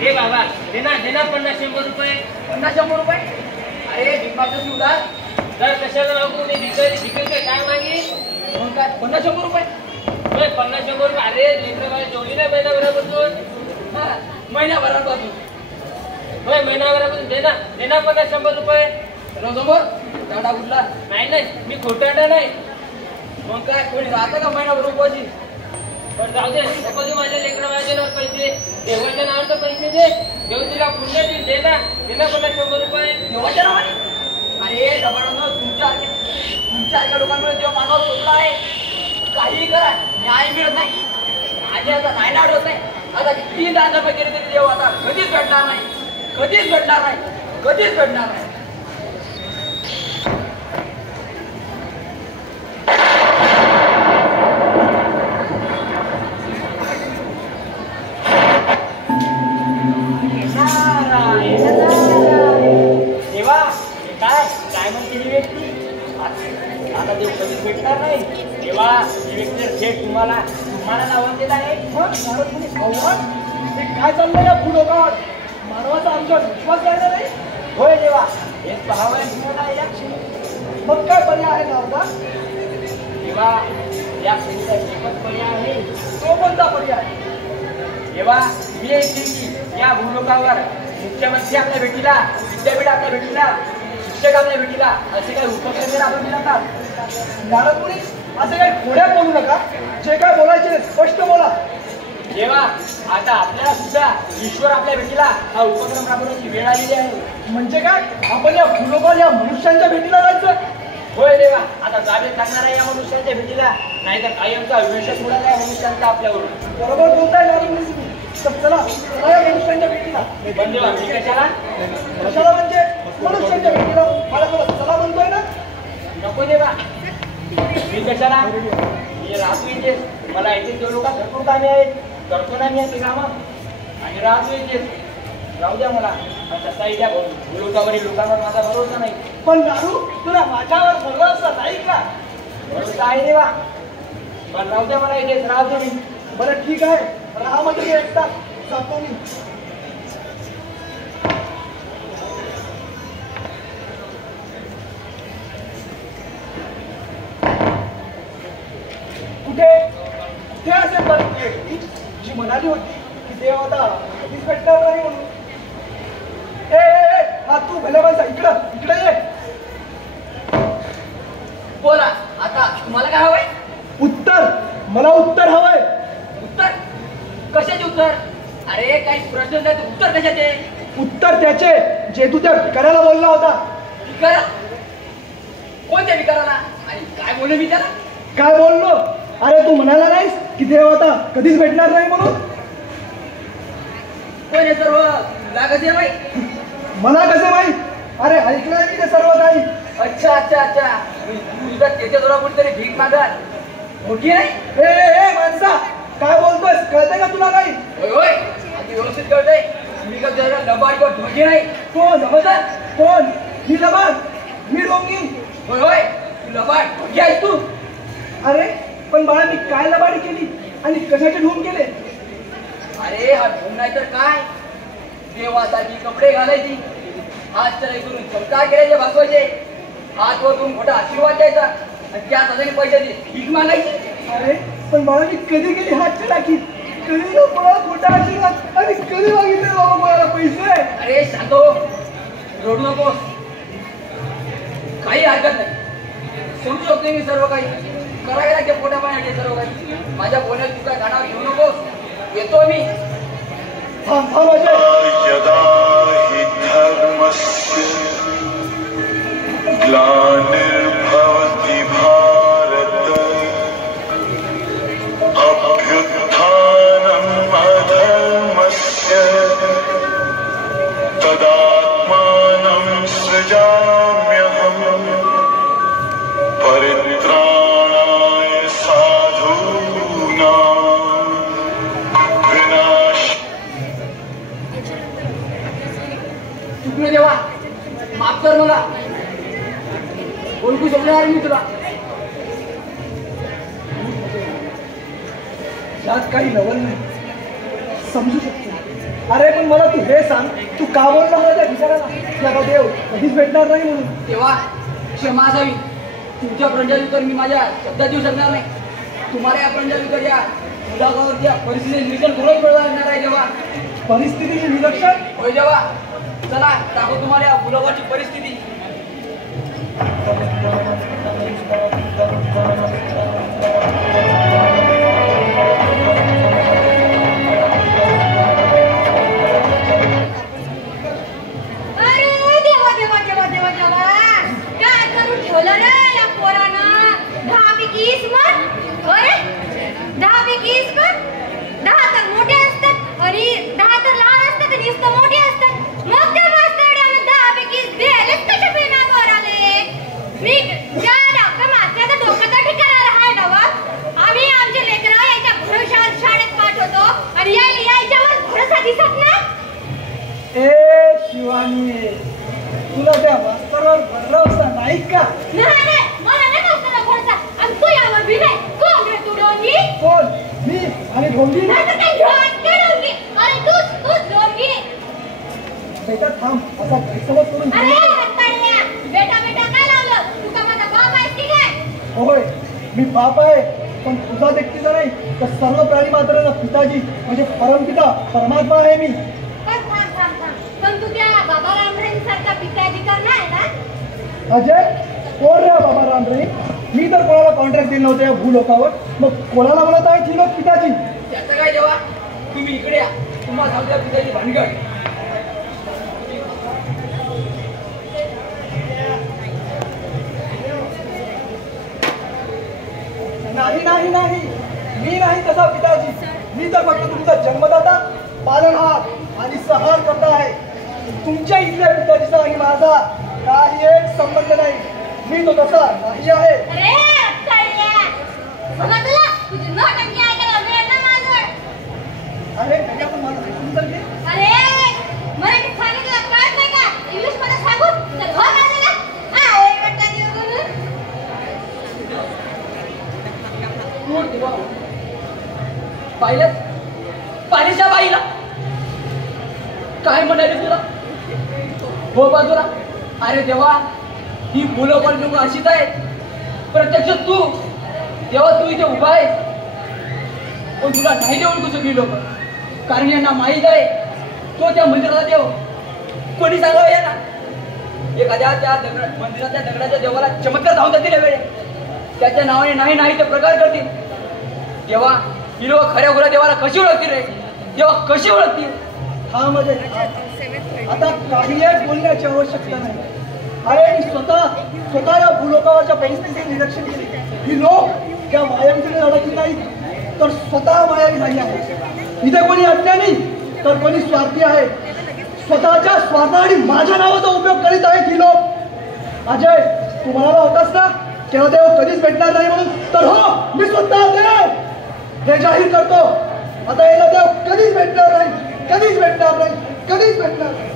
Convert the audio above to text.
हे बाबा देना देना 50-100 रुपये. 50-100 रुपये? अरे भिकाचं शिवला जर कशाला नको मी भिकेचे काय मागी मग काय 50-100 रुपये? 50-100 रुपये. अरे लेकरं बाई जेवली नाही महिनाभरापासून. महिन्याभरापासून होय महिनाभरापासून देना 50-100 रुपये. समोर दाडा कुठला? नाही मी खोटाडा नाही. मग काय कोणी राहतं का महिनाभर उपवासी? पण जाऊ दे नको दे माझ्या लेकरं माझ्यावर पैसे. देवाच्या नावावर तर पैसे दे. देव तुला पुण्य देईल. देना 50-100 रुपये. देवाच्या नावाने? अरे दबाडानं तुमच्या लोकांमुळे देव मानव सोडला आहे. काहीही करा न्याय मिळत नाही. माझे आता नायला आठवत नाही. आता किती दान रुपये केले तरी देव आता कधीच भेटणार नाही. कधीच भेटणार नाही. कधीच भेटणार नाही. देवा काय म्हणते ही व्यक्ती? आता देव कधीच भेटणार नाही. देवा ही व्यक्ती थेट तुम्हाला नावं दिलं आहे. काय चाललंय या भूलोकावर? मानवाचा आमच्यावर विश्वास राहिला नाही. होय देवा हेच पहावं तुम्हाला. मग काय पर्याय आहे ना? देवा या क्षणीचा एकच पर्याय आहे. तो कोणता पर्याय? देवा मी ऐकली की या भूलोकावर मुख्यमंत्री आपल्या भेटीला, विद्यापीठ आपल्या भेटीला, शिक्षक आपल्या भेटीला असे काही उपक्रम राबवले जातात. नारदमुनी असे काही खोड्या बोलू नका. जे काय बोलायचे स्पष्ट बोला. देवा आता आपल्याला सुद्धा ईश्वर आपल्या भेटीला हा उपक्रम राबवण्याची वेळ आलेली आहे. म्हणजे काय आपण या भूलोकावर या मनुष्यांच्या भेटीला जायचं? होय देवा आता जावे लागणार आहे या मनुष्यांच्या भेटीला. नाहीतर कायमचा विषय उडाला आहे मनुष्यांचा आपल्यावरून. बरोबर बोलताय नारदमुनी. चला या मनुष्यांच्या भेटीला. पण देवा मी कशाला म्हणजे मनुष्यांच्या भेटीला मला चला म्हणतोय ना. नको देवा मी कशाला. मी राहतो इथे. मला इथे जो लोक भरपूर कामे आहेत. करतो ना मी ते कामं आणि राहतो इथे. राहू द्या मला. तसाही द्या लोकांवरील लोकांवर माझा भरोसा नाही. पण दारू तुला माझ्यावर भरोसा नाही का? भरोसा आहे देवा पण राहू द्या मला इथेच. राहतो मी. बरं ठीक आहे राहा म्हणजे एकटा जातो मी. कुठे कुठे असेल बरं ती व्यक्ती जी म्हणाली होती की देव आता कधीच भेटणार नाही म्हणून? हा तू भल्या माणसा इकडे ये. बोला आता तुम्हाला काय हवंय? उत्तर. मला उत्तर हवंय. उत्तर? कशाचे उत्तर? अरे काही प्रश्न नाही. उत्तर कशाचे? उत्तर त्याचे जे तू त्या भिकाऱ्याला बोलला होता. भिकारा? कोणत्या भिकाराला? आणि काय बोलले मी त्याला? काय बोललो? अरे तू म्हणाला नाहीस की देव आता कधीच भेटणार नाही म्हणून? कोण हे सर्व? तुला कसे माहित? मला कसं माहित? अरे ऐकलंय मी ते सर्व काही. अच्छा तुझ्या त्याच्या जोरा कुठेतरी भीक मागाल मोठी नाही? ए माणसा काय बोलतोयस? कळतंय का तुला काही? होय होय अगदी व्यवस्थित कळतंय. मी का तुझ्या लबाड किंवा ढोंगी नाही. कोण? समजलं? कोण? मी लबाड? मी डोंगी? होय होय तू लबाड ढोंगी आहेस तू. अरे पण बाळा मी काय लबाडी केली आणि कशाचे ढोंग केले? अरे हा ढोंग नाही तर काय? देवासाठी कपडे घालायची, हात चढाई करून चमत्कार करायचे, भागवायचे, हात वरून मोठा आशीर्वाद द्यायचा आणि त्या सगळ्यांनी पैशाची भीक मागायची. अरे पण बाळा मी कधी केली हातची टाकी? कधी ना कोणाला खोटा आशीर्वाद आणि कधी मागितले बाबा कोणाला पैसे? अरे शांतो रडू नकोस. काही हरकत नाही. समजू शकते मी सर्व काही. करावे लागते पोटा पाण्याचे सर्व काही. माझ्या बोलण्यात तू काय कानावर घेऊ नकोस. येतो मी. यदा हि धर्मस्य ग्लानिर्भवति भारत अभ्युत्थानम् अधर्मस्य तदात्मानं सृजाम्यहम् परित्राणाय साधूनां चुकलं देवा माफ कर मला. ओळखू शकणार मी तुला. यात काही नवल नाही. समजू शकतो अरे पण मला तू हे सांग, तू का बोलला मला त्या भिकाऱ्याला की आता देव कधीच भेटणार नाही म्हणून? तेव्हा क्षमा असावी. तुमच्या प्रंजाविकर मी माझ्या शब्दात येऊ शकणार नाही. तुम्हाला या प्रंजाविकर या मुलागावरच्या परिस्थितीचे निरीक्षण करून लागणार आहे. जेव्हा परिस्थितीचे निरीक्षण? होय जेव्हा. चला दाखव तुम्हाला या मुलागावची परिस्थिती. शिवानी, तुला त्या मास्तरावर भरोसा नाही का? कोण? मी आणि ढोंगी? बेटा थांब, असा गैरसमज करून होय मी बाप आहे, पण तुझा व्यक्तीचा नाही तर सर्व प्राणी मात्राचा पिताजी म्हणजे परमपिता परमात्मा आहे मी. पण तू त्या बाबा रामराईंसारखा पिताजी करणार आहे ना? अजय, कोण रे बाबा रामराई? मी तर कोणाला कॉन्ट्रॅक्ट दिलं नव्हतं या भूलोकावर, मग कोणाला म्हणत आहे ती लोक पिताजी? त्याचं काय जेव्हा तुम्ही इकडे या, तुम्हाला सांगता पिताची भानगड. नाही नाही नाही, मी नाही तसा पिताजी. मी तर फक्त तुमचा जन्मदाता, पालनहार आणि सहार करता आहे. तुमच्या इथल्या पिताजीचा आणि माझा काही एक संबंध नाही. मी तो तसा नाही आहे. अरे त्याच्या पण मला ऐकून तर घे. पाहिलं पाणीच्या बाईला काय म्हणाले तुला? हो बाजूला. अरे देवा, ही मुलं पण लोक अशीच आहेत. प्रत्यक्ष तू तेव्हा तू इथे उभा आहेस, पण तुला नाही देऊ ओळखू सगळी लोक, कारण यांना माहीत आहे तो त्या मंदिराला देव. कोणी सांगावं यांना? एखाद्या त्या मंदिराच्या दगडाच्या देवाला चमत्कार धावून जातील वेळे, त्याच्या नावाने नाही नाही ते प्रकार करतील. तेव्हा ही लोक खऱ्या खुऱ्या देवाला कशी ओळखतील रे? तेव्हा कशी ओळखतील? हा म्हणजे आता काही एक बोलण्याची आवश्यकता नाही. अरे मी स्वतः या भूलोकावरच्या परिस्थितीचे निरीक्षण केले. ही लोक या मायावीकडे अडकली नाही तर स्वतः मायावी झाली आहे. इथे कोणी अज्ञानी तर कोणी स्वार्थी आहे. स्वतःच्या स्वार्थासाठी माझ्या नावाचा उपयोग करीत आहेत ही लोक. अजय, तू म्हणाला होतास ना तेव्हा देव कधीच भेटणार नाही म्हणून, तर हो, मी स्वतः देव हे जाहीर करतो. आता याला देव कधीच भेटणार नाही, कधीच भेटणार नाही, कधीच भेटणार नाही.